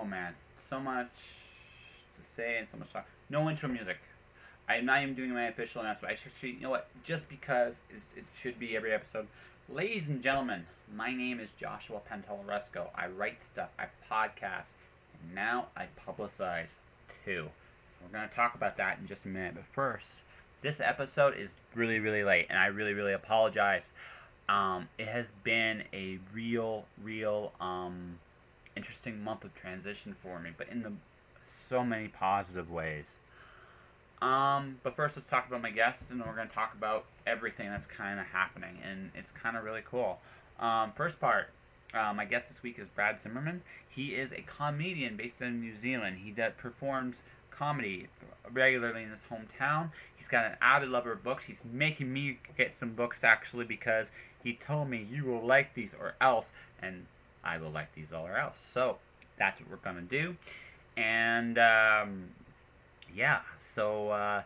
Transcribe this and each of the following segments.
Oh man, so much to say and so much talk. No intro music. I'm not even doing my official announcement. I should, you know what? Just because it should be every episode. Ladies and gentlemen, my name is Joshua Pantellaresco. I write stuff, I podcast, and now I publicize too. We're going to talk about that in just a minute. But first, this episode is really, really late, and I really, really apologize. It has been a real, interesting month of transition for me, but in so many positive ways. But first, let's talk about my guests, and then we're going to talk about everything that's kind of happening, and it's kind of really cool. First part, my guest this week is Brad Zimmerman. He is a comedian based in New Zealand. He performs comedy regularly in his hometown. He's got an avid lover of books. He's making me get some books, actually, because he told me, you will like these or else, and I will like these or else. So, that's what we're going to do. And, yeah, so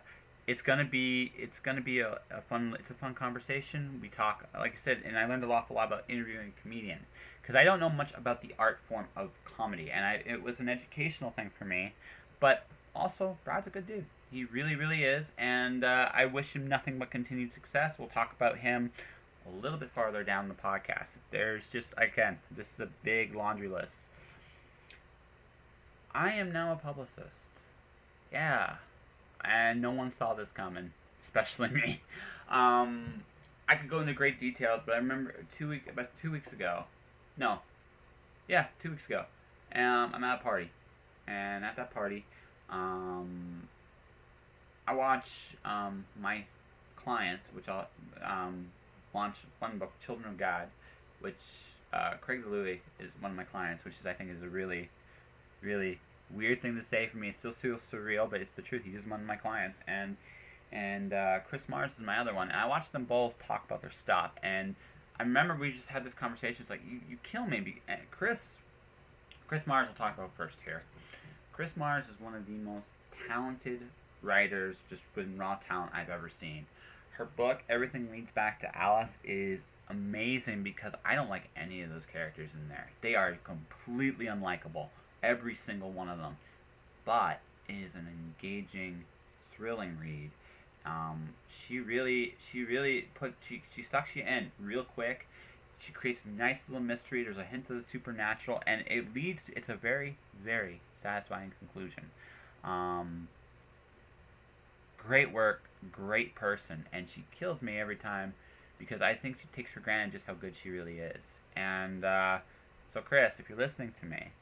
it's gonna be a fun conversation. We talk, like I said, and I learned an awful lot about interviewing a comedian because I don't know much about the art form of comedy, and it was an educational thing for me. But also, Brad's a good dude. He really is, and I wish him nothing but continued success. We'll talk about him a little bit farther down the podcast. There's just, again, this is a big laundry list. I am now a publicist. Yeah. And no one saw this coming, especially me. I could go into great details, but I remember about 2 weeks ago. No. Yeah, 2 weeks ago. I'm at a party. And at that party, I watch my clients, which I'll launch one book, Children of God, which Craig DeLuey is one of my clients, which I think is a really weird thing to say for me. It still feels surreal, but it's the truth. He's one of my clients, and Chris Mars is my other one. And I watched them both talk about their stuff, and I remember we just had this conversation. It's like, you kill me. And Chris Mars will talk about first here. Chris Mars is one of the most talented writers, just with raw talent, I've ever seen. Her book, Everything Leads Back to Alice, is amazing because I don't like any of those characters in there. They are completely unlikable. Every single one of them, but it is an engaging, thrilling read. She really she sucks you in real quick. She creates a nice little mystery. There's a hint of the supernatural, and it's a very satisfying conclusion. Great work, great person, and she kills me every time because I think she takes for granted just how good she really is. And so, Chris, if you're listening to me,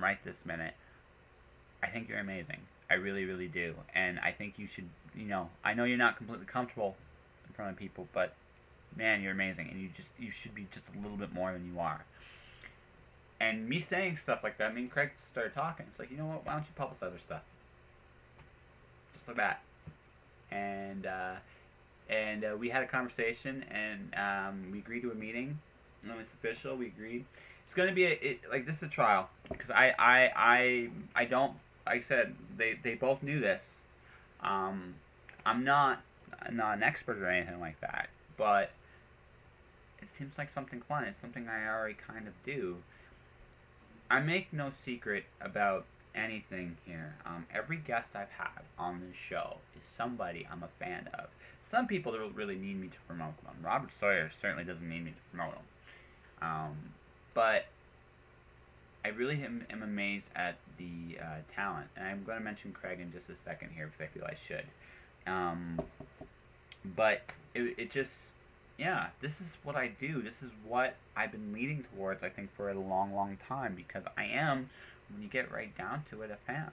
right this minute, I think you're amazing. I really do. And I think you should, I know you're not completely comfortable in front of people, but man, you're amazing. And you should be just a little bit more than you are. And me saying stuff like that, me and Craig started talking. It's like, you know what, why don't you publicize our stuff? Just like that. And we had a conversation, and we agreed to a meeting. No, it's official. We agreed. It's going to be this is a trial because I don't, like I said, they both knew this. I'm not an expert or anything like that, but it seems like something fun. It's something I already kind of do. I make no secret about anything here. Every guest I've had on this show is somebody I'm a fan of. Some people don't really need me to promote them. Robert Sawyer certainly doesn't need me to promote them. But I really am amazed at the talent, and I'm going to mention Craig in just a second here because I feel I should. But it just, yeah, this is what I do. This is what I've been leading towards, I think, for a long time, because I am, when you get right down to it, a fan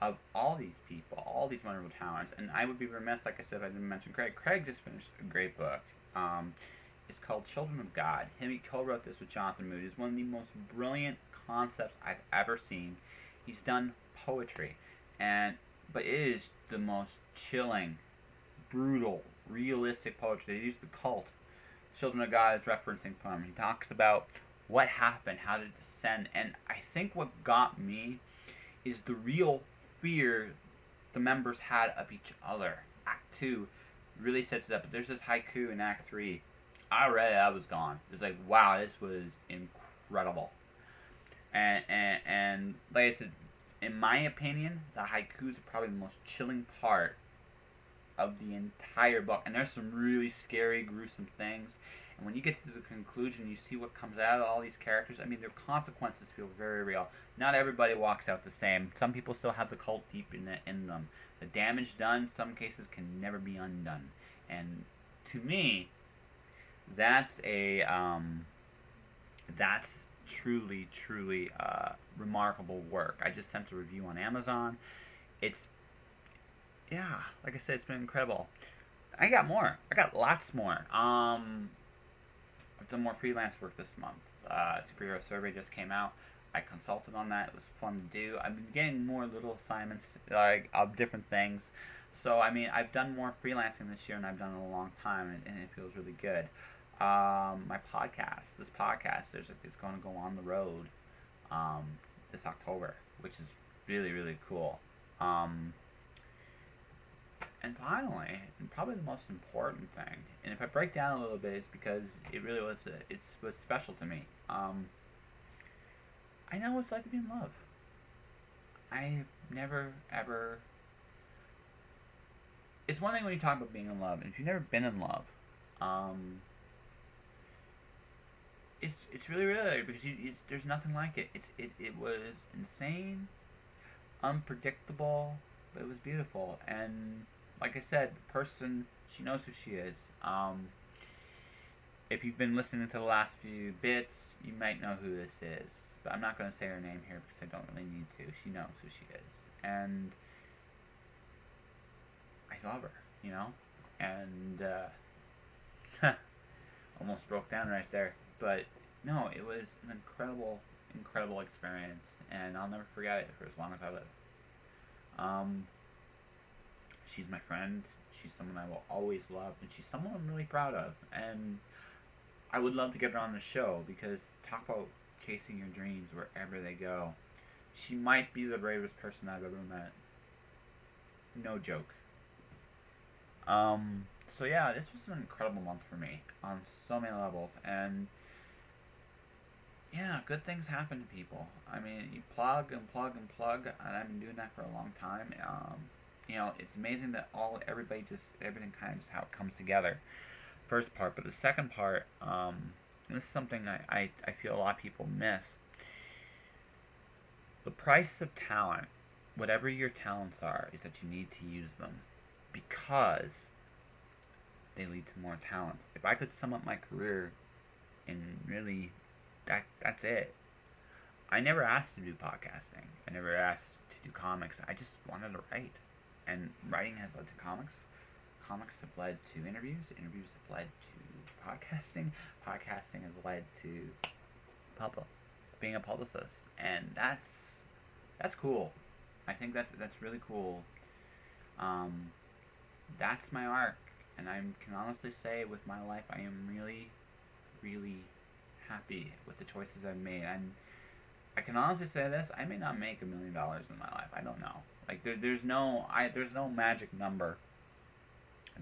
of all these people, all these wonderful talents. And I would be remiss, like I said, if I didn't mention Craig. Craig just finished a great book. It's called Children of God. He co-wrote this with Jonathan Moody. It's one of the most brilliant concepts I've ever seen. He's done poetry, but it is the most chilling, brutal, realistic poetry. They use the cult. Children of God is referencing from. He talks about what happened, how did it descend, and I think what got me is the real fear the members had of each other. Act 2 really sets it up. But there's this haiku in Act 3. I read it, I was gone. It's like, wow, this was incredible. And And like I said, in my opinion, the haikus are probably the most chilling part of the entire book. And there's some really scary, gruesome things. And when you get to the conclusion, you see what comes out of all these characters. I mean, their consequences feel very real. Not everybody walks out the same. Some people still have the cult deep in them. The damage done, some cases, can never be undone. And to me, that's that's truly, truly remarkable work. I just sent a review on Amazon. It's, yeah, like I said, it's been incredible. I got more. I got lots more. I've done more freelance work this month. Superhero Survey just came out. I consulted on that. It was fun to do. I've been getting more little assignments of different things. So, I mean, I've done more freelancing this year than I've done in a long time, and it feels really good. My podcast, this podcast, it's going to go on the road this October, which is really, really cool. And finally, and probably the most important thing, and if I break down a little bit, it's because it really was special to me. I know what it's like to be in love. I've never, ever... It's one thing when you talk about being in love, and if you've never been in love, it's really, really, because there's nothing like it. It was insane, unpredictable, but it was beautiful. And like I said, the person, she knows who she is. If you've been listening to the last few bits, you might know who this is. But I'm not going to say her name here because I don't really need to. She knows who she is. And I love her, you know? And, almost broke down right there. But, no, it was an incredible, incredible experience. And I'll never forget it for as long as I live. She's my friend. She's someone I will always love. And she's someone I'm really proud of. And I would love to get her on the show because talk about chasing your dreams wherever they go. She might be the bravest person I've ever met. No joke. So yeah, this was an incredible month for me on so many levels, and yeah, good things happen to people. I mean, you plug and plug and plug, and I've been doing that for a long time. You know, it's amazing that everything kind of just how it comes together. First part, but the second part, and this is something I feel a lot of people miss. The price of talent, whatever your talents are, is that you need to use them because they lead to more talents. If I could sum up my career in really, that's it. I never asked to do podcasting. I never asked to do comics. I just wanted to write. And writing has led to comics. Comics have led to interviews. Interviews have led to podcasting. Podcasting has led to being a publicist. And that's cool. I think that's really cool. That's my arc. And I can honestly say with my life, I am really, really happy with the choices I've made. And I can honestly say this, I may not make $1 million in my life. I don't know. Like there's no magic number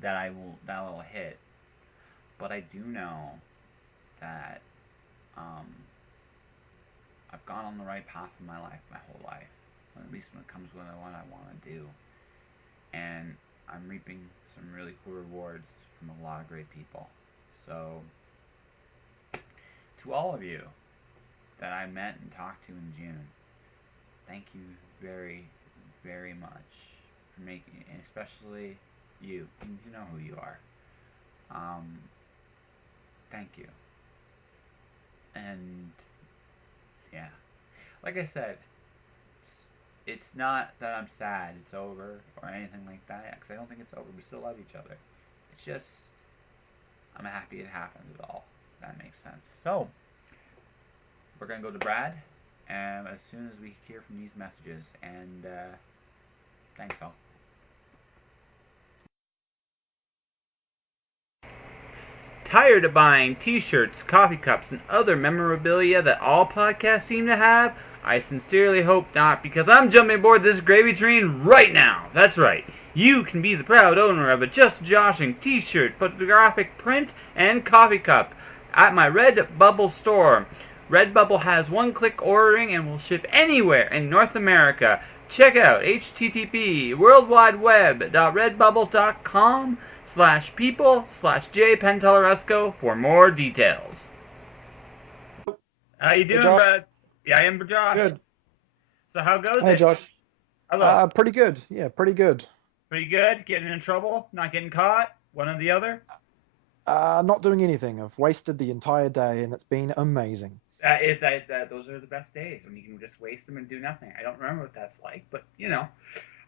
that I will hit. But I do know that I've gone on the right path in my life, my whole life. At least when it comes to what I want to do. And I'm reaping some really cool rewards from a lot of great people. So, to all of you that I met and talked to in June, thank you very, very much for making, and especially you. You know who you are. Thank you. And, yeah. Like I said, it's not that I'm sad it's over or anything like that, because I don't think it's over. We still love each other. It's just, I'm happy it happened at all. If that makes sense. So, we're going to go to Brad, and as soon as we hear from these messages, and thanks all. Tired of buying t-shirts, coffee cups, and other memorabilia that all podcasts seem to have? I sincerely hope not, because I'm jumping aboard this gravy train right now. That's right. You can be the proud owner of a Just Joshing t-shirt, photographic print, and coffee cup at my Redbubble store. Redbubble has one-click ordering and will ship anywhere in North America. Check out http://worldwideweb.redbubble.com/people/jpenteloresco for more details. How you Hey doing, Josh, bud? Yeah, I am Josh. good. So how goes Hey it? Josh, Hello. pretty good. Yeah, pretty good. Pretty good? Getting in trouble? Not getting caught? One or the other? Not doing anything. I've wasted the entire day and it's been amazing. That those are the best days when you can just waste them and do nothing. I don't remember what that's like, but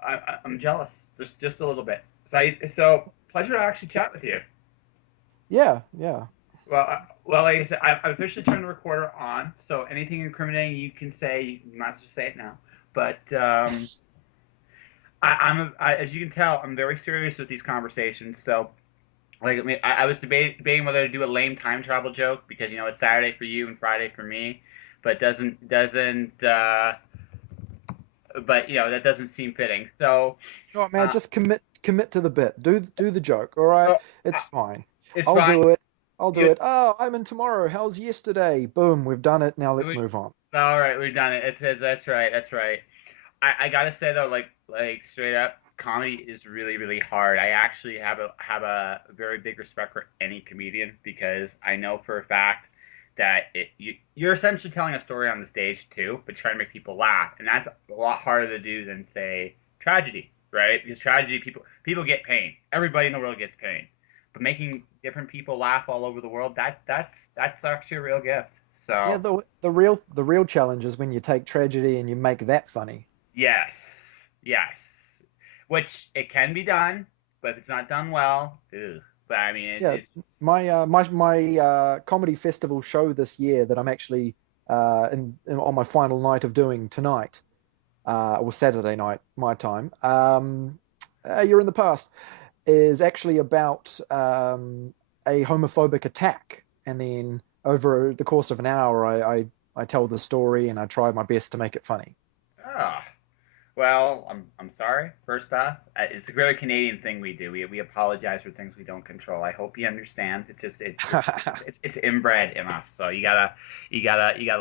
I'm jealous just a little bit. So pleasure to actually chat with you. Yeah, yeah. Well, like I said, I've officially turned the recorder on, so anything incriminating you can say, you might as well say it now. But as you can tell, I'm very serious with these conversations. So like I was debating whether to do a lame time travel joke because it's Saturday for you and Friday for me, but doesn't but that doesn't seem fitting. So You know what, man? uh, Just commit to the bit. Do the joke. All right, oh, it's uh, fine. it's I'll fine. do it. I'll do You, it. Oh, I'm in tomorrow. How's yesterday? Boom, we've done it. Now let's we, move on. all right, we've done it. It's that's right. That's right. I gotta say though, like straight up, comedy is really really hard. I actually have a very big respect for any comedian because I know for a fact that you're essentially telling a story on the stage too, but trying to make people laugh, and that's a lot harder to do than say tragedy, right? Because tragedy, people get pain. Everybody in the world gets pain, but making different people laugh all over the world, that's actually a real gift. Yeah, So the real challenge is when you take tragedy and you make that funny. yes, yes. Which it can be done, but if it's not done well, ugh. But I mean, Yeah, it's my comedy festival show this year that I'm actually on my final night of doing tonight, or Saturday night my time. You're in the past is actually about a homophobic attack, and then over the course of an hour, I tell the story and I try my best to make it funny. ah. Well, I'm sorry. First off, it's a very Canadian thing we do. We apologize for things we don't control. I hope you understand. It's just it's inbred in us. So you gotta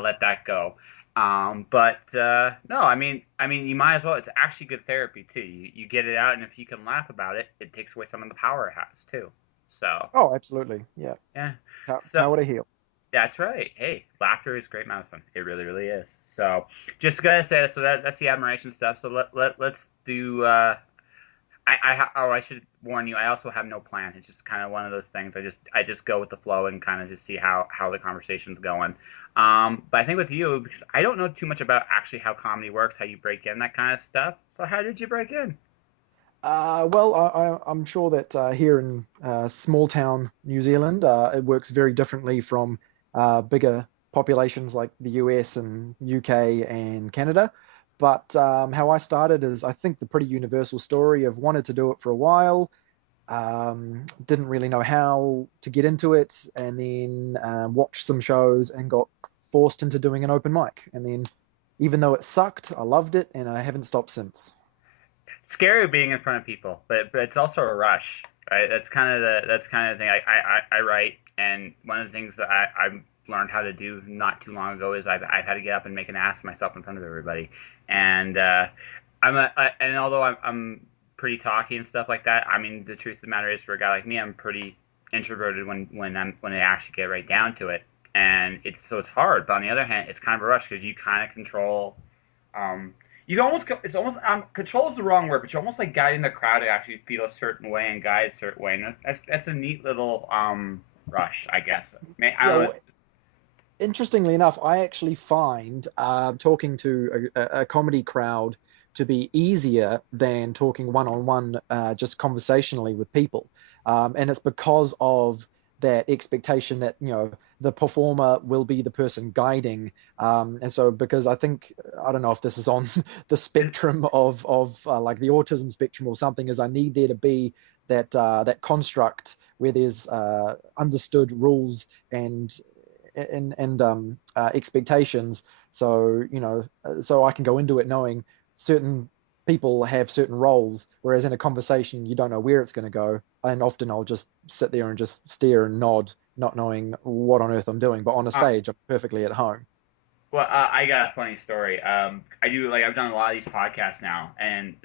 let that go. But no, I mean, you might as well. It's actually good therapy too. You get it out, and if you can laugh about it, it takes away some of the power it has too. So Oh, absolutely. Yeah. yeah. So Power to heal. that's right. Hey, laughter is great medicine. It really, really is. So, just gotta say that. So that's the admiration stuff. So let's do. I should warn you. I also have no plan. It's just kind of one of those things. I just go with the flow and kind of just see how the conversation's going. But I think with you, because I don't know too much about actually how comedy works, how you break in that kind of stuff. So how did you break in? Well, I'm sure that here in small town New Zealand, it works very differently from bigger populations like the US and UK and Canada. But how I started is, I think, the pretty universal story of wanted to do it for a while, didn't really know how to get into it, and then watched some shows and got forced into doing an open mic. And then, even though it sucked, I loved it, and I haven't stopped since. Scary being in front of people, but it's also a rush, right? That's kind of the thing. I write, and one of the things that I've learned how to do not too long ago is I've had to get up and make an ass of myself in front of everybody, and and although I'm pretty talky and stuff like that, I mean the truth of the matter is for a guy like me, I'm pretty introverted when I actually get right down to it, and it's hard. But on the other hand, it's kind of a rush because you kind of control um, you almost it's almost control is the wrong word, but you're almost like guiding the crowd to actually feel a certain way and guide a certain way, and that's a neat little rush, I guess. I Yeah, don't know. well, interestingly enough, I actually find talking to a comedy crowd to be easier than talking one on one, just conversationally with people. And it's because of that expectation that, the performer will be the person guiding. And so, because I think, I don't know if this is on the spectrum of like the autism spectrum or something, is I need there to be that construct where there's understood rules and expectations. So so I can go into it knowing certain people have certain roles, whereas in a conversation you don't know where it's going to go, and often I'll just sit there and just stare and nod, not knowing what on earth I'm doing. But on a Uh, stage, I'm perfectly at home. Well, I got a funny story. I do like I've done a lot of these podcasts now, and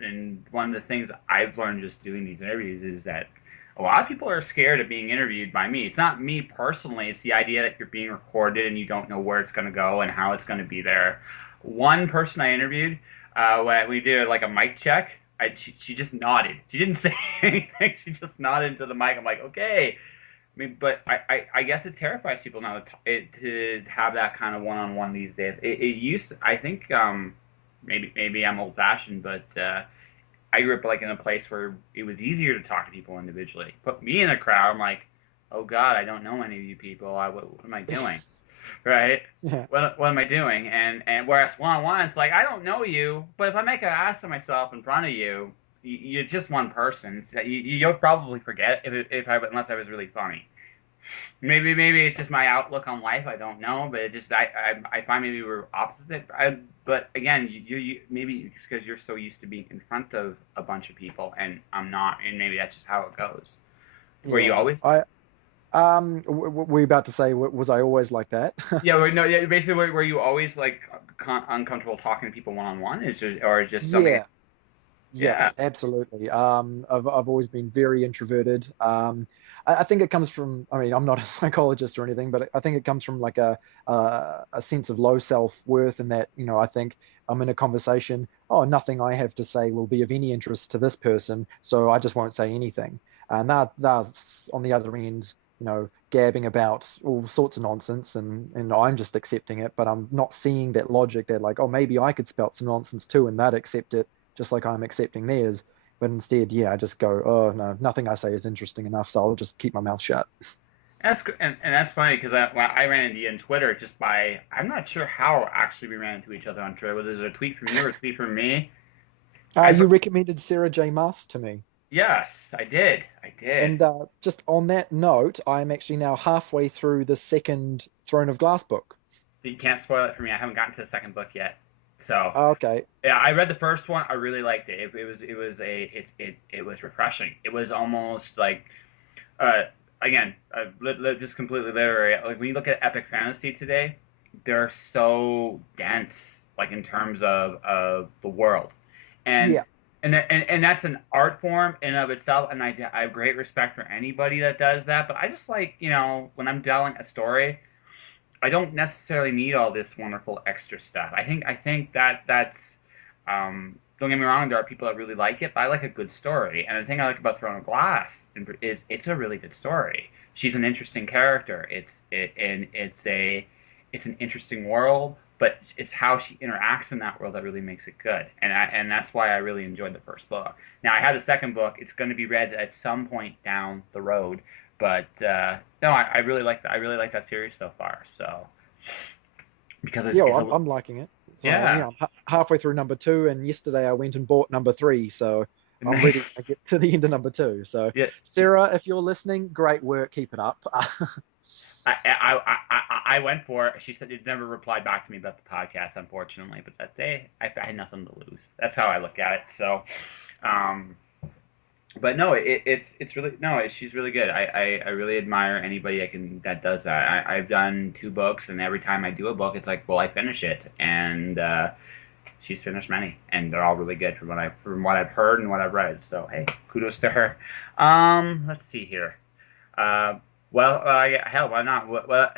one of the things I've learned just doing these interviews is that a lot of people are scared of being interviewed by me. It's not me personally; it's the idea that you're being recorded and you don't know where it's going to go and how it's going to be there. One person I interviewed, when we did like a mic check, she just nodded. She didn't say anything. She just nodded into the mic. I'm like, okay. I mean, but I guess it terrifies people now to have that kind of one-on-one these days. It used to, I think maybe I'm old-fashioned, but I grew up like in a place where it was easier to talk to people individually. Put me in a crowd, I'm like, oh God, I don't know any of you people. What am I doing? Right? Yeah. What am I doing? And whereas one-on-one, it's like I don't know you, but if I make an ass of myself in front of you, you're just one person. So you'll probably forget if I unless I was really funny. Maybe it's just my outlook on life. I don't know, but it just I find maybe we're opposite. But again, you maybe it's because you're so used to being in front of a bunch of people, and I'm not, and maybe that's just how it goes. Were you Yeah. always? Were you about to say, was I always like that? Yeah, no, yeah. Basically, were you always like uncomfortable talking to people one on one? Is just or is just something? Yeah. Yeah, Yeah, absolutely. I've always been very introverted. I think it comes from, I mean, I'm not a psychologist or anything, but I think it comes from like a sense of low self-worth, and that, I think I'm in a conversation, oh, nothing I have to say will be of any interest to this person, so I just won't say anything. And that's on the other end, gabbing about all sorts of nonsense, and I'm just accepting it, but I'm not seeing that logic that, like, oh, maybe I could spout some nonsense too, and they'd accept it just like I'm accepting theirs. But instead, yeah, I just go, oh no, nothing I say is interesting enough, so I'll just keep my mouth shut. and that's funny because when I ran into you on Twitter just by I'm not sure how actually we ran into each other on Twitter. Whether it was a tweet from you or a tweet from me. I You recommended Sarah J. Maas to me. Yes, I did. I did. And just on that note, I'm actually now halfway through the second Throne of Glass book. You can't spoil it for me. I haven't gotten to the second book yet. So Okay. yeah, I read the first one. I really liked it. It was refreshing. It was almost like uh again just completely literary. Like when you look at epic fantasy today, they're so dense. Like in terms of the world, and Yeah. and that's an art form in of itself. And I have great respect for anybody that does that. But I just like when I'm telling a story. I don't necessarily need all this wonderful extra stuff. I think that's don't get me wrong, there are people that really like it, but I like a good story. And the thing I like about Throne of Glass is it's a really good story. She's an interesting character. And it's an interesting world, but it's how she interacts in that world that really makes it good. And that's why I really enjoyed the first book. Now I have the second book. It's going to be read at some point down the road, but no, I really like that. I really like that series so far. So because Yeah, it's well, a I'm liking it. So, yeah, yeah, I'm halfway through number two, and yesterday I went and bought number three. So I'm ready to nice. get to the end of number two. So, Yeah, Sarah, if you're listening, great work. Keep it up. I went for it. She said it never replied back to me about the podcast, unfortunately. But that day, I had nothing to lose. That's how I look at it. So, um, but no, it's really no. She's really good. I really admire anybody that does that. I've done two books, and every time I do a book, it's like, well, I finish it, and she's finished many, and they're all really good from what I've heard and what I've read. So hey, kudos to her. Let's see here. Uh, yeah, hell, why not?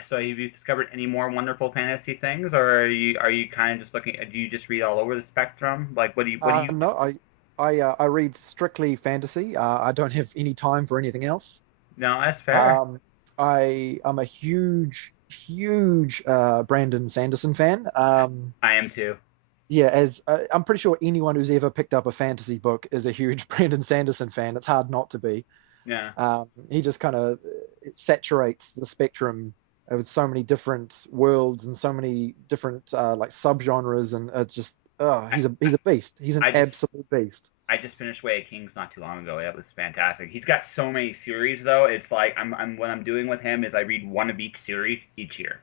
So have you discovered any more wonderful fantasy things, or are you kind of just looking? Do you just read all over the spectrum? Like, what do you? No, I read strictly fantasy. I don't have any time for anything else. No, that's fair. Um, I'm a huge Brandon Sanderson fan. I am too. Yeah, as I'm pretty sure anyone who's ever picked up a fantasy book is a huge Brandon Sanderson fan. It's hard not to be. Yeah. He just kind of it saturates the spectrum with so many different worlds and so many different like subgenres, and just I, he's a beast. He's an I just absolute beast. I just finished Way of Kings not too long ago. That was fantastic. He's got so many series though. It's like I'm what I'm doing with him is I read one of each series each year,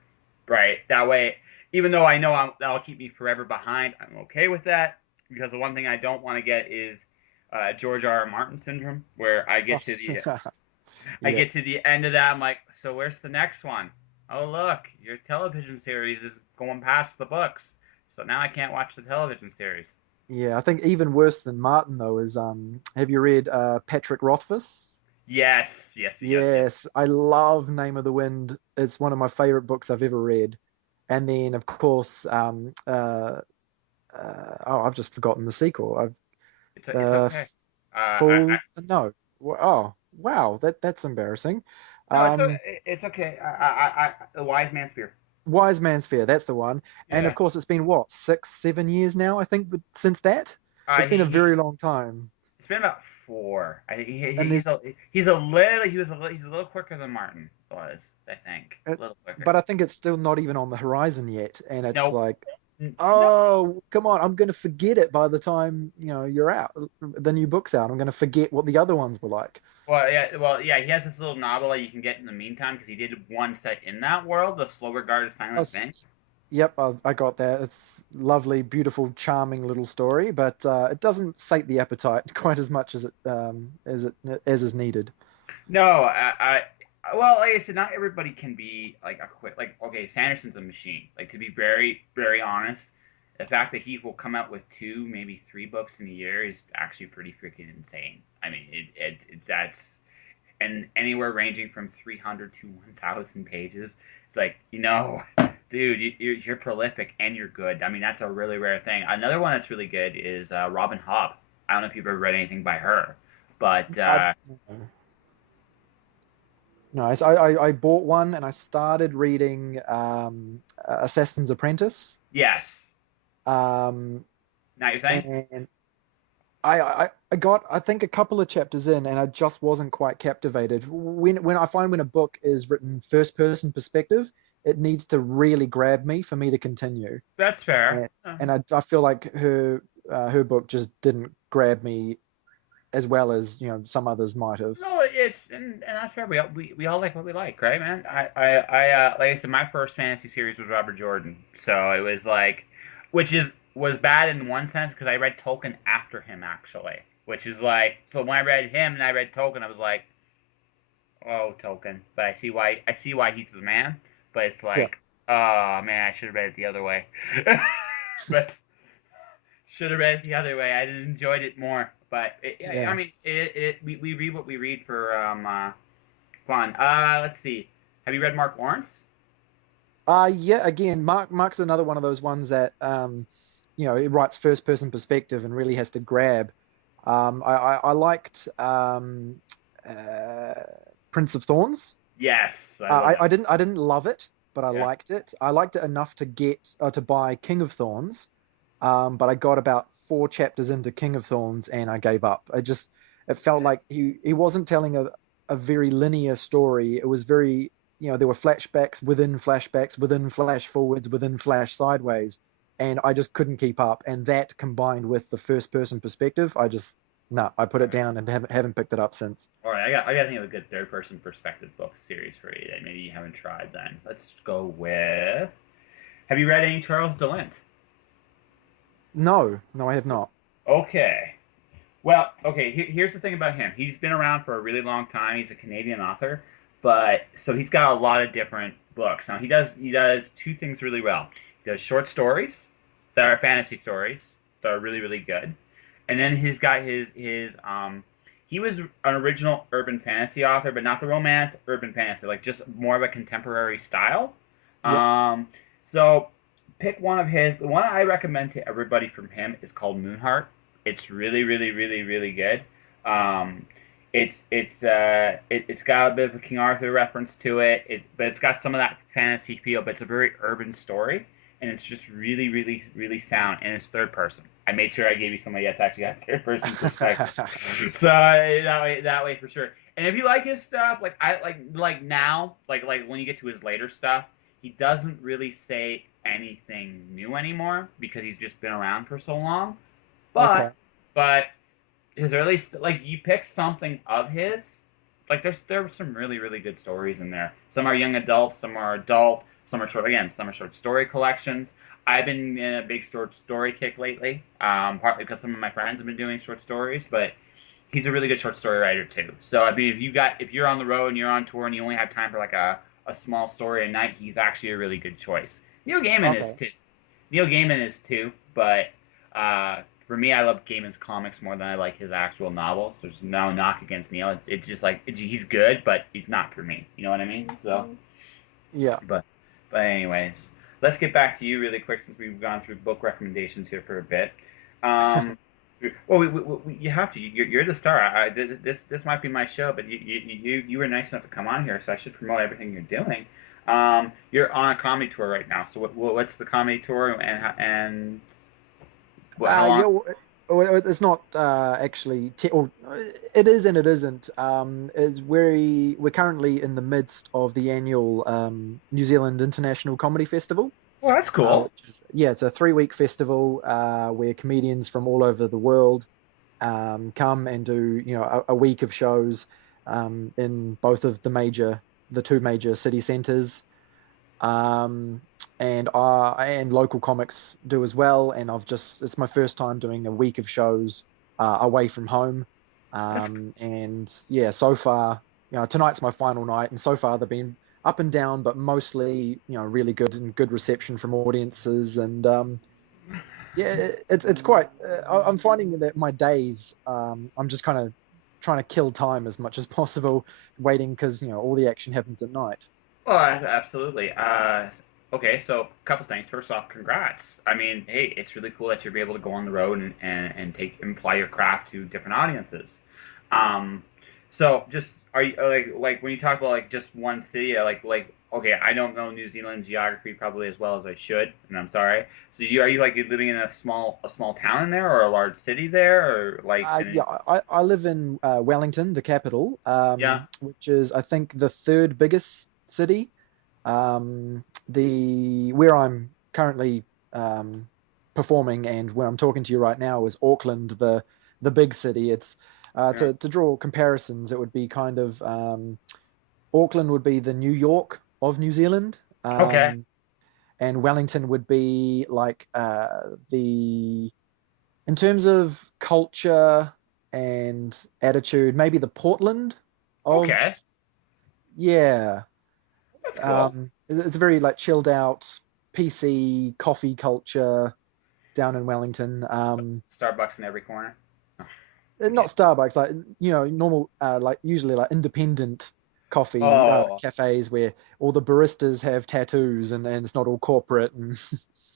right? That way, even though I know that'll keep me forever behind, I'm okay with that because the one thing I don't want to get is George R. R. Martin syndrome, where I Yeah, get to the end of that, I'm like, so where's the next one? Oh look, your television series is going past the books. So now I can't watch the television series. Yeah, I think even worse than Martin though is have you read Patrick Rothfuss? Yes, yes, yes, yes. Yes, I love Name of the Wind. It's one of my favorite books I've ever read. And then of course oh, I've just forgotten the sequel. I've It's uh okay. I Fools no. Oh, wow, that's embarrassing. no, Um it's okay. The Wise Man's Fear. Wise Man's Fear, that's the one. And of Yeah. course it's been what, 6, 7 years now, I think, since that. It's been a very He long time. it's been about four. And there's he's a little quicker than Martin was. I think uh, a little quicker. but I think it's still not even on the horizon yet. And it's Nope. like, No. oh, come on, I'm going to forget it by the time, you're out. The new book's out. I'm going to forget what the other ones were like. Well, yeah. He has this little novel that you can get in the meantime because he did one set in that world, the Slow Regarded Oh, Silent Vent. yep, I got that. It's lovely, beautiful, charming little story, but it doesn't sate the appetite quite as much as is needed. No, well, like I said, not everybody can be like a quick, like, okay, Sanderson's a machine. Like, to be very, very honest, the fact that he will come out with two, maybe three books in a year is actually pretty freaking insane. I mean, that's, and anywhere ranging from 300 to 1,000 pages. It's like, dude, you're prolific and you're good. I mean, that's a really rare thing. Another one that's really good is Robin Hobb. I don't know if you've ever read anything by her, but I, no, I bought one and I started reading Assassin's Apprentice. yes. Um, Not your thing? and I got, I think, a couple of chapters in and I just wasn't quite captivated. When I find when a book is written first person perspective, it needs to really grab me for me to continue. That's fair. And, and I feel like her book just didn't grab me as well as some others might have. No, and that's fair. We all like what we like, right, man? Like I said, my first fantasy series was Robert Jordan, so it was like, which is was bad in one sense because I read Tolkien after him actually, which is like, so when I read him and I read Tolkien, I was like, oh, Tolkien, but I see why he's the man, but it's Yeah, like, oh man, I should have read it the other way, but should have read it the other way. I enjoyed it more. But I yeah. mean, we read what we read for fun. Let's see. Have you read Mark Lawrence? Yeah, again, Mark's another one of those ones that it writes first person perspective and really has to grab. I liked uh, Prince of Thorns. Yes, I love that. I didn't love it, but I Yeah. liked it. I liked it enough to buy King of Thorns. But I got about 4 chapters into King of Thorns and I gave up. It felt like he wasn't telling a very linear story. It was very, there were flashbacks within flash forwards, within flash sideways, and I just couldn't keep up. And that combined with the first person perspective, no, I put All it right. down and haven't picked it up since. All right. I got to think of a good third person perspective book series for you that maybe you haven't tried. Then let's go with. Have you read any Charles DeLint? No, no, I have not. Okay. Well, okay. Here's the thing about him. He's been around for a really long time. He's a Canadian author, but so he's got a lot of different books. Now he does two things really well. He does short stories that are fantasy stories that are really really good, and then he's got his he was an original urban fantasy author, but not the romance urban fantasy, like just more of a contemporary style. Yep. Um, so pick one of his. The one I recommend to everybody from him is called Moonheart. It's really, really, really, really good. Um, it's got a bit of a King Arthur reference to it, but it's got some of that fantasy feel. But it's a very urban story, and it's just really, really, really sound. And it's third person. I made sure I gave you somebody that's actually got third person perspective. So that way for sure. And if you like his stuff, like I like now, like when you get to his later stuff, he doesn't really say anything new anymore because he's just been around for so long. Okay. But his early like you pick something of his, like there's some really really good stories in there. Some are young adult, some are adult, some are short again, some are short story collections. I've been in a big short story kick lately, partly because some of my friends have been doing short stories, but he's a really good short story writer too. So I mean, if you're on the road and you're on tour and you only have time for like a small story a night, he's actually a really good choice. Neil Gaiman is Okay. too. Neil Gaiman is too, but for me, I love Gaiman's comics more than I like his actual novels. There's no knock against Neil. It's just like he's good, but he's not for me. You know what I mean? So, Yeah. but anyways, let's get back to you really quick since we've gone through book recommendations here for a bit. Um, well, you have to. You're the star. This might be my show, but you were nice enough to come on here, so I should promote everything you're doing. You're on a comedy tour right now. So what's the comedy tour and how Yeah, long? it's not actually, or it is and it isn't. We're currently in the midst of the annual New Zealand International Comedy Festival, Well, that's cool. which is, yeah, it's a 3 week festival where comedians from all over the world come and do, a week of shows in both of the two major city centres. um, and local comics do as well. And it's my first time doing a week of shows away from home. That's And yeah, so far, tonight's my final night, and so far they've been up and down, but mostly, really good and good reception from audiences. And yeah, it's quite. I'm finding that my days, I'm just kind of trying to kill time as much as possible, waiting because all the action happens at night. well, absolutely. Okay, so a couple things. First off, congrats. I mean, hey, it's really cool that you'll be able to go on the road and take imply your craft to different audiences. Um, so just are you like when you talk about like just one city, like okay, I don't know New Zealand geography probably as well as I should, and I'm sorry. So are you like living in a small town in there or a large city there or like Yeah, I live in Wellington, the capital, yeah, which is, I think, the third biggest city. The Where I'm currently performing and where I'm talking to you right now is Auckland, the big city. It's yeah. to draw comparisons, it would be kind of Auckland would be the New York of New Zealand, Okay, and Wellington would be like the in terms of culture and attitude, maybe the Portland okay, of, yeah. that's cool. It's a very like chilled out, PC coffee culture down in Wellington. Starbucks in every corner. Oh, Not okay. Starbucks, like normal, like usually like independent coffee Oh, cafes where all the baristas have tattoos, and it's not all corporate and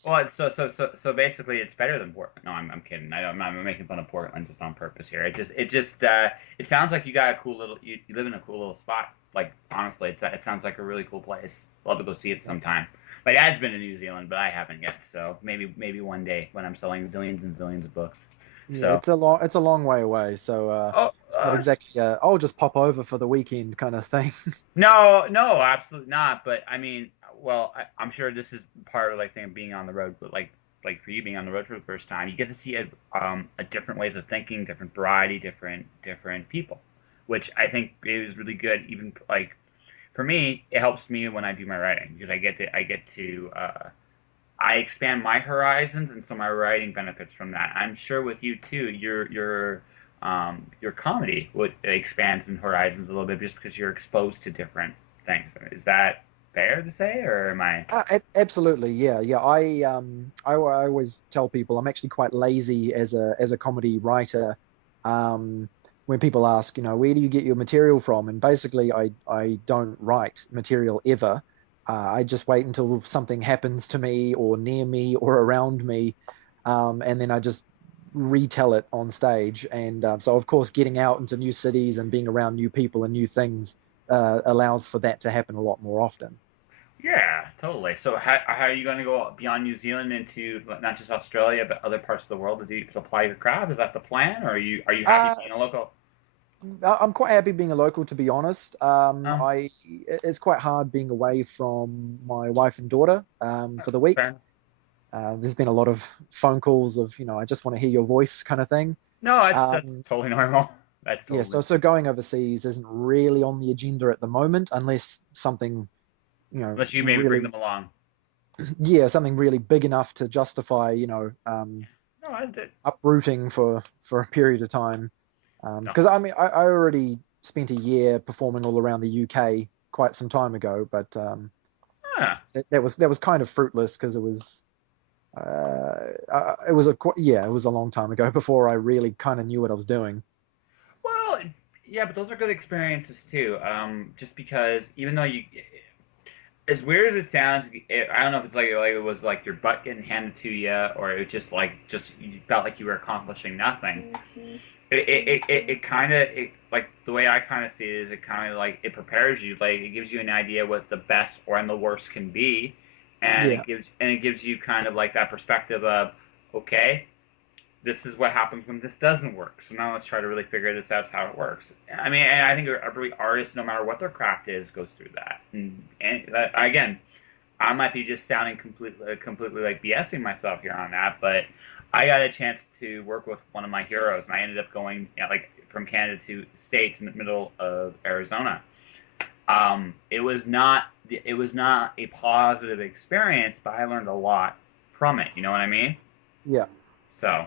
well, so basically, it's better than Portland. No, I'm kidding. I'm making fun of Portland just on purpose here. It sounds like you got a cool little you live in a cool little spot. Like honestly, it sounds like a really cool place. Love to go see it sometime. My dad's been to New Zealand, but I haven't yet. So maybe one day when I'm selling zillions and zillions of books. yeah, So it's a long way away. So oh, it's not exactly I'll just pop over for the weekend kind of thing. no, no, absolutely not. But I mean, well, I'm sure this is part of like thing of being on the road. But like for you being on the road for the first time, you get to see a different ways of thinking, different variety, different people, which I think is really good. Even like for me, it helps me when I do my writing because I I expand my horizons, and so my writing benefits from that. I'm sure with you too, your comedy would expands in horizons a little bit just because you're exposed to different things. Is that fair to say, or am I? Absolutely, yeah, yeah. I always tell people I'm actually quite lazy as a comedy writer. When people ask, where do you get your material from? And basically, I don't write material ever. I just wait until something happens to me or near me or around me, and then I just retell it on stage. And so, of course, getting out into new cities and being around new people and new things allows for that to happen a lot more often. Yeah, totally. So how are you going to go beyond New Zealand into not just Australia but other parts of the world to apply your craft? Is that the plan, or are you happy Uh, being a local? I'm quite happy being a local, to be honest. Oh, It's quite hard being away from my wife and daughter for the week. fair. There's been a lot of phone calls of, I just want to hear your voice kind of thing. No, that's Um, totally normal. That's yeah, totally so going overseas isn't really on the agenda at the moment, unless something, unless you maybe bring really, them along. yeah, something really big enough to justify, No, I did. uprooting for a period of time. No. Because I mean, I already spent a year performing all around the UK quite some time ago, but Huh. That was kind of fruitless because it was it was a long time ago before I really kind of knew what I was doing. Well, yeah, but those are good experiences too. Just because even though as weird as it sounds, I don't know if it's like it was like your butt getting handed to you, or it was just you felt like you were accomplishing nothing. It kind of like the way I kind of see it is it kind of like it prepares you, like it gives you an idea what the best or and the worst can be, and Yeah, it gives you kind of like that perspective of okay, this is what happens when this doesn't work. So now let's try to really figure this out how it works. I mean, and I think every artist, no matter what their craft is, goes through that. And that, again, I might be just sounding completely like BSing myself here on that, but I got a chance to work with one of my heroes, and I ended up going like from Canada to States in the middle of Arizona. It was not a positive experience, but I learned a lot from it. You know what I mean? yeah. So,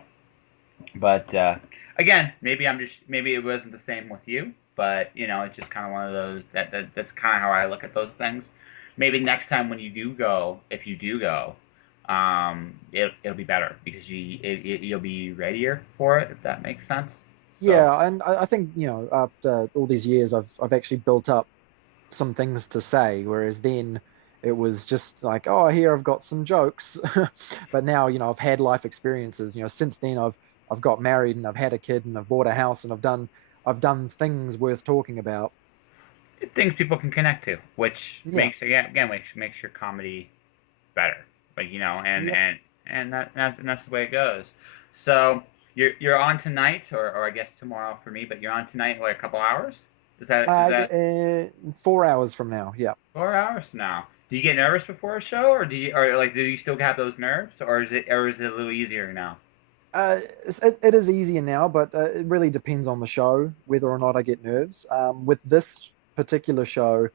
but again, maybe it wasn't the same with you, but it's just kind of one of those that's kind of how I look at those things. Maybe next time when you do go, if you do go, it'll be better because you'll be readier for it if that makes sense. So Yeah, and I think, after all these years, I've actually built up some things to say, whereas then it was just like, oh, here I've got some jokes. But now, I've had life experiences. Since then I've got married and I've had a kid and I've bought a house and I've done things worth talking about. things people can connect to, which Yeah. makes again makes your comedy better. Like Yep. and that's the way it goes. So you're on tonight, or I guess tomorrow for me, but you're on tonight like a couple hours. Is Yeah, that 4 hours from now. Yeah. 4 hours now? Do you get nervous before a show, or like do you still have those nerves, or is it a little easier now? It is easier now, but it really depends on the show whether or not I get nerves. With this particular show,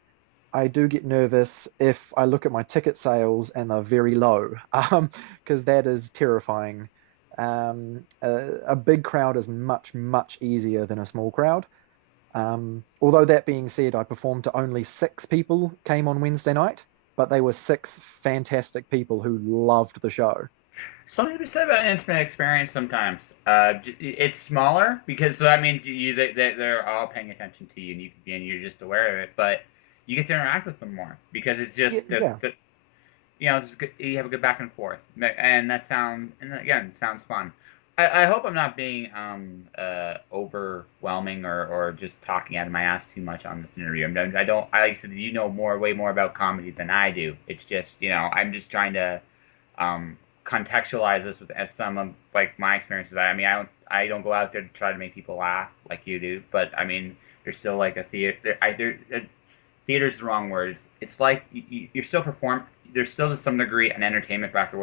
I do get nervous if I look at my ticket sales and they're very low, because that is terrifying. A big crowd is much, much easier than a small crowd. Although that being said, I performed to only 6 people came on Wednesday night, but they were 6 fantastic people who loved the show. Something to be said about an intimate experience sometimes. It's smaller because so I mean they're all paying attention to you and you're just aware of it, but you get to interact with them more because it's Yeah, just yeah. it's good, you have a good back and forth, and that sounds and again sounds fun. I hope I'm not being overwhelming or just talking out of my ass too much on this interview. I don't. I like I said, you know way more about comedy than I do. It's just I'm just trying to um, contextualize this with as some of like my experiences. I mean, I don't go out there to try to make people laugh like you do, but I mean, there's still like a theater. Theater's the wrong words. It's like you're still perform. There's still to some degree an entertainment factor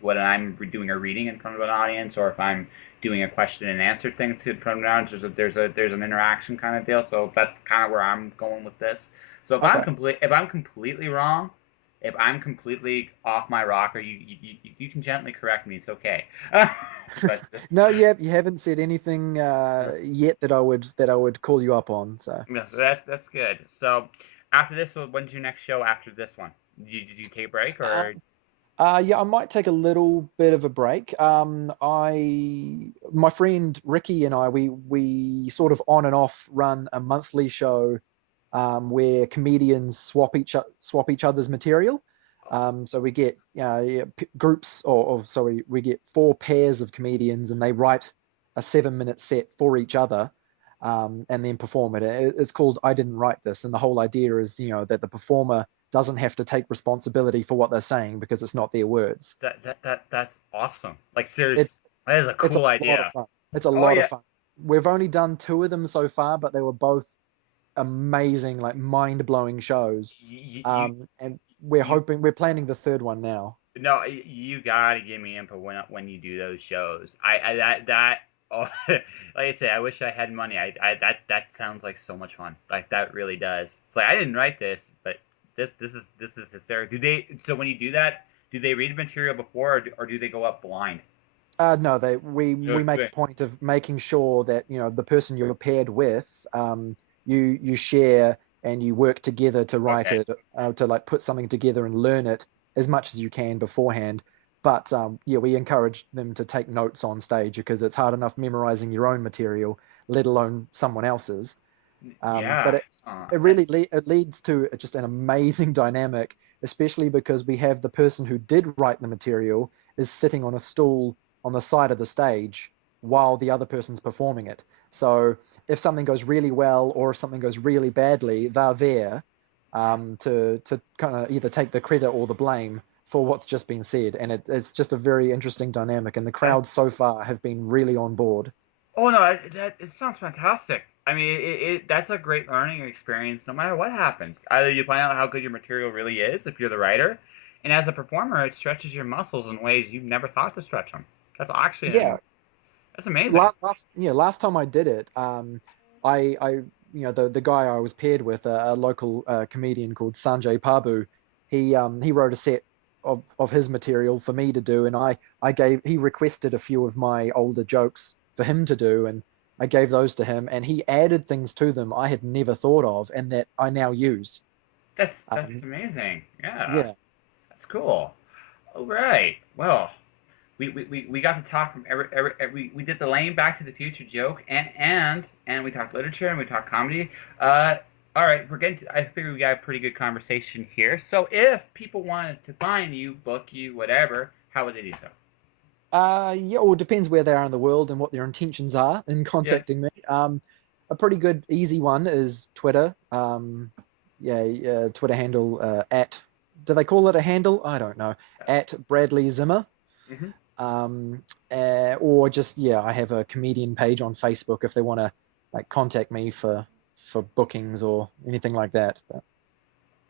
when I'm doing a reading in front of an audience, or if I'm doing a question and answer thing to front of an audience. There's an interaction kind of deal. So that's kind of where I'm going with this. So Okay. if I'm completely wrong, if I'm completely off my rocker, you can gently correct me. It's okay. but No, you haven't said anything yet that I would call you up on. So, no, that's good. So after this, so when's your next show after this one? Did you take a break uh, or yeah, I might take a little bit of a break. My friend Ricky and we sort of on and off run a monthly show where comedians swap each other's material. So we get yeah, groups, or sorry, we get 4 pairs of comedians, and they write a 7-minute set for each other, and then perform it. It's called "I Didn't Write This," and the whole idea is, that the performer doesn't have to take responsibility for what they're saying because it's not their words. that's awesome. Like seriously, It's that is a it's a cool lot of idea. fun. It's a Oh lot of yeah, fun. We've only done 2 of them so far, but they were both amazing, like mind-blowing shows. you And we're you hoping we're planning the third one now. no, you gotta give me info when you do those shows. I that oh, like I say, I wish I had money. That sounds like so much fun. Like that really does. It's like I didn't write this, but this is hysterical. Do they? So when you do that, do they read the material before, or do they go up blind? No, we make a point of making sure that the person you're paired with, you share. and you work together to write Okay. it, to like put something together and learn it as much as you can beforehand. But yeah, we encourage them to take notes on stage because it's hard enough memorizing your own material, let alone someone else's. But Yeah. it That's really it leads to just an amazing dynamic, especially because we have the person who did write the material is sitting on a stool on the side of the stage while the other person's performing it. So if something goes really well or if something goes really badly, they're there to kind of either take the credit or the blame for what's just been said. And it's just a very interesting dynamic. And the that. crowd so far have been really on board. Oh no, it sounds fantastic. I mean, that's a great learning experience no matter what happens. Either you find out how good your material really is if you're the writer, and as a performer, it stretches your muscles in ways you've never thought to stretch them. That's actually Yeah, that's amazing. last time I did it, I the guy I was paired with, a local comedian called Sanjay Pabu, he wrote a set of his material for me to do, and he requested a few of my older jokes for him to do, and I gave those to him, and he added things to them I had never thought of, and that I now use. That's Um, amazing. Yeah, yeah, that's cool. All right. Well, we got to talk from we did the lame Back to the Future joke and we talked literature and we talked comedy. Uh, all right, I figure we got a pretty good conversation here. So if people wanted to find you, book you, whatever, how would they do so? yeah, well, it depends where they are in the world and what their intentions are in Yes. contacting me. A pretty good, easy one is Twitter. Twitter handle at. Do they call it a handle? I don't know. At Bradley Zimmer. Mm-hmm. Or just yeah, I have a comedian page on Facebook if they want to like contact me for bookings or anything like that. But,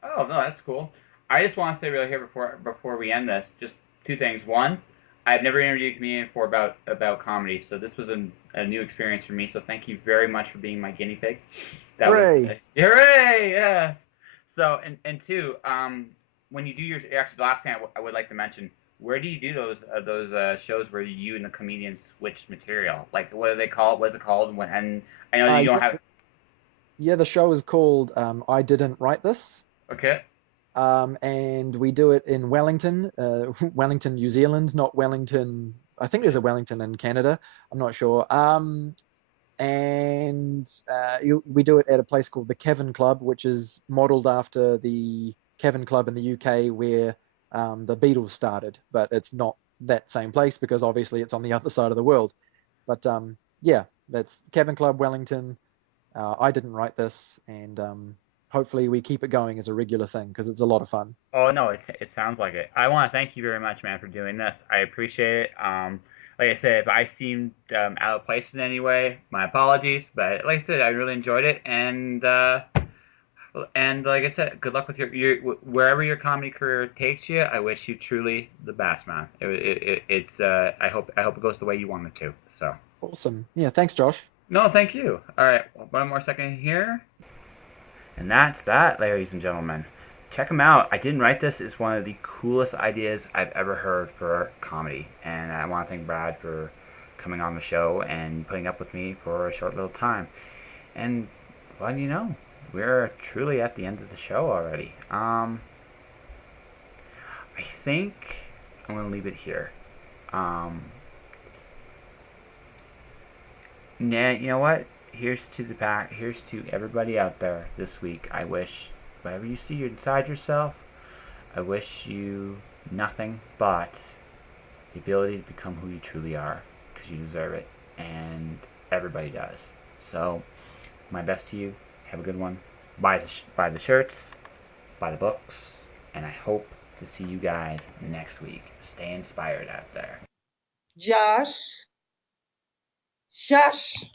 Oh no, that's cool. I just want to say really here before we end this, just two things. One, I've never interviewed a comedian before about comedy, so this was a new experience for me. So thank you very much for being my guinea pig. That was hooray! hooray! Yes. So and two, when you do your actually the last thing I would like to mention, where do you do those shows where you and the comedian switch material? Like what do they call it? What's it called? And I know you don't Yeah, have. yeah. The show is called I Didn't Write This. Okay. And we do it in Wellington, Wellington, New Zealand, not Wellington. I think there's a Wellington in Canada. I'm not sure. And we do it at a place called the Cavern Club, which is modeled after the Cavern Club in the UK where the Beatles started, but it's not that same place because obviously it's on the other side of the world. But yeah, that's Cavern Club, Wellington. I didn't write this, and hopefully we keep it going as a regular thing because it's a lot of fun. Oh no, it sounds like it. I want to thank you very much, man, for doing this. I appreciate it. Like I said, if I seemed out of place in any way, my apologies. But like I said, I really enjoyed it, and like I said, good luck with your wherever your comedy career takes you. I wish you truly the best, man. It's I hope it goes the way you want it to. So Awesome. Yeah, thanks, Josh. no, thank you. All right, one more second here. And that's that, ladies and gentlemen. Check them out. I Didn't Write This is one of the coolest ideas I've ever heard for comedy. And I want to thank Brad for coming on the show and putting up with me for a short little time. And, well, you know, we're truly at the end of the show already. I think I'm going to leave it here. Um, Nah, you know what? Here's to everybody out there this week. I wish whatever you see inside yourself, I wish you nothing but the ability to become who you truly are, because you deserve it, and everybody does. So, my best to you. Have a good one. Buy the shirts, buy the books, and I hope to see you guys next week. Stay inspired out there. Josh, shush.